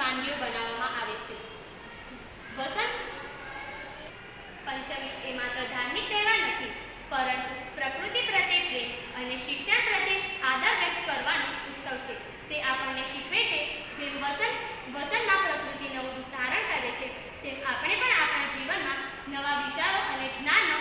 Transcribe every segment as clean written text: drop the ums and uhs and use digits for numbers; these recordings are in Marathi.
વાનગીઓ બનાવવામાં આવે છે. વસંત પંચમી એ માત્ર ધાર્મિક તહેવાર નથી, પરંતુ પ્રકૃતિ પ્રત્યે પ્રેમ અને શિક્ષણ પ્રત્યે આદર વ્યક્ત કરવાનો ઉત્સવ છે. તે આપણને શીખવે છે જેમ વસંતમાં પ્રકૃતિ નવું રૂપ ધારણ કરે છે, તેમ આપણે પણ આપણા જીવનમાં નવા વિચારો અને જ્ઞાનનો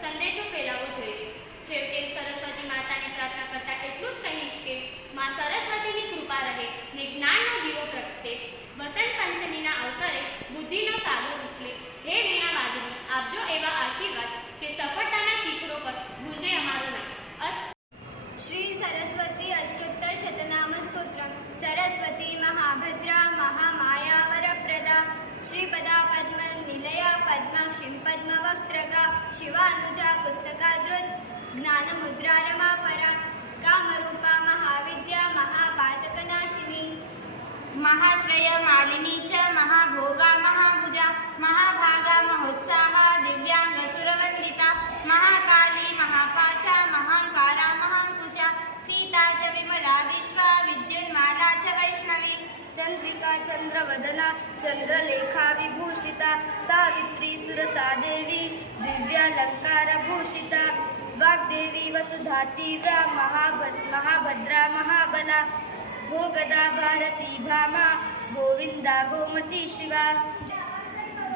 સંદેશો ફેલાવવો જોઈએ. છેવટે સરસ્વતી માતાને પ્રાર્થના કરતા એટલું જ કહીશ કે માં સરસ્વતીની કૃપા રહે ને જ્ઞાનનો દીવો પ્રગટે. વસંત પંચમીના અવસરે બુદ્ધિનો સાગર ઉછળે. હે વીણા વાદિની, આપજો એવા આશીર્વાદ કે સફળતાના શિખરો પર ગુંજે અમારું નામ. શ્રી સરસ્વતી અષ્ટોત્તર શતનામ સ્તોત્રમ. સરસ્વતી મહાભદ્રા મહામાયા વરપ્રદા શ્રીપદા પદ્મ નિલયા પદ્માક્ષિં પદ્મવક્ત્રકા શિવાનુજા પુસ્તકાદૃત જ્ઞાનમુદ્રા રમાપરા કામરૂપા મહાવિદ્યા મહાપાતકનાશિની महाश्रय मालिनी च महाभोगा महाभुजा महाभागा महोत्साहा दिव्यांग सुरवंदिता महाकाली महापाशा महाकारा महांकुशा सीता च विमला विश्वा विद्युन्माला च वैष्णवी चंद्रिका चंद्रवदना चंद्रलेखा विभूषिता सावित्री सुरसा देवी दिव्यालंकार भूषिता वाग्देवी वसुधा तीव्रा महाभद्रा महाबला भोगदा भारती भामा गोविंदा गोमती शिवा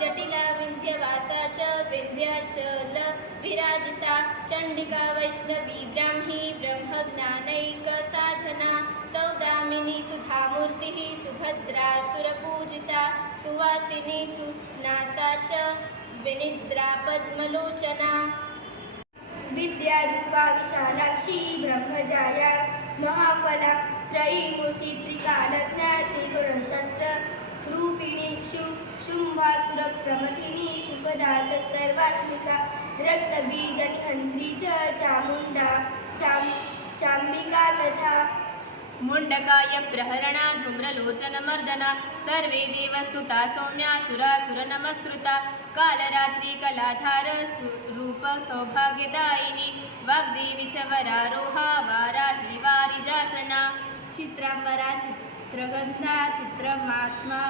जटिला विंध्यवासा च विंध्याचल विराजिता चंडिका वैष्णवी ब्राह्मी ब्रह्मज्ञानैक साधना सौदामिनी सुधामूर्तिः सुभद्रा सुरपूजिता सुवासिनी सुनासा च विनिद्रा पद्मलोचना विद्यारूपा विशालाक्षी ब्रह्मजाया महाफला त्रयीमूर्ति त्रिकालज्ञा त्रिगुणशस्त्र रूपिणी शुंभासुर प्रमथिनी शुभदा च सर्वात्मिका रक्तबीजनिहंत्री च चामुंडा चांबिका तथा मुंडकाय प्रहरणा धूम्रलोचन मर्दना सर्वे देवस्तुता सौम्या सुरासुर नमस्कृता कालरात्रि कलाधार रूप सौभाग्यदायिनी वाग्देवी च वरारोहा वाराही वारिजासना चित्रांबरा चित्रगंधा चित्रमात्मा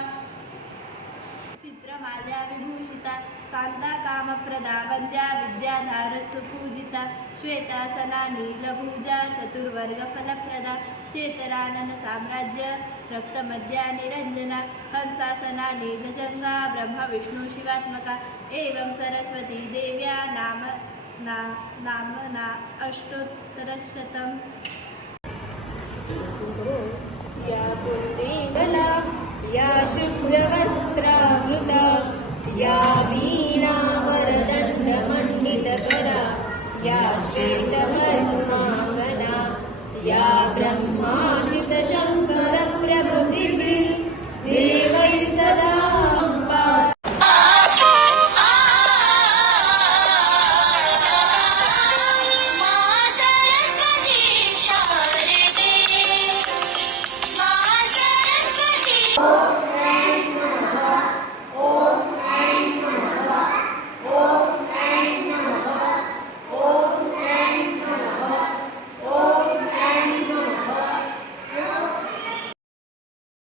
चित्रमाल्या विभूषिता कांता कामप्रदा वंद्या विद्याधार सुपूजिता श्वेतासना नीलभुजा चतुर्वर्ग फलप्रदा चेतरानन साम्राज्य रक्तमद्या निरंजना हंसासना नीलजंगा ब्रह्म विष्णु शिवात्मका एवं सरस्वती देव्या नामना अष्टोत्तरशतम्. या पुण्डिमला या शुभ्रवस्त्रावृता या वीणावरदण्डमण्डितकरा या श्वेतपद्मासना या ब्रह्माच्युतशङ्करप्रभृतिभिर्देवैः सदा Oh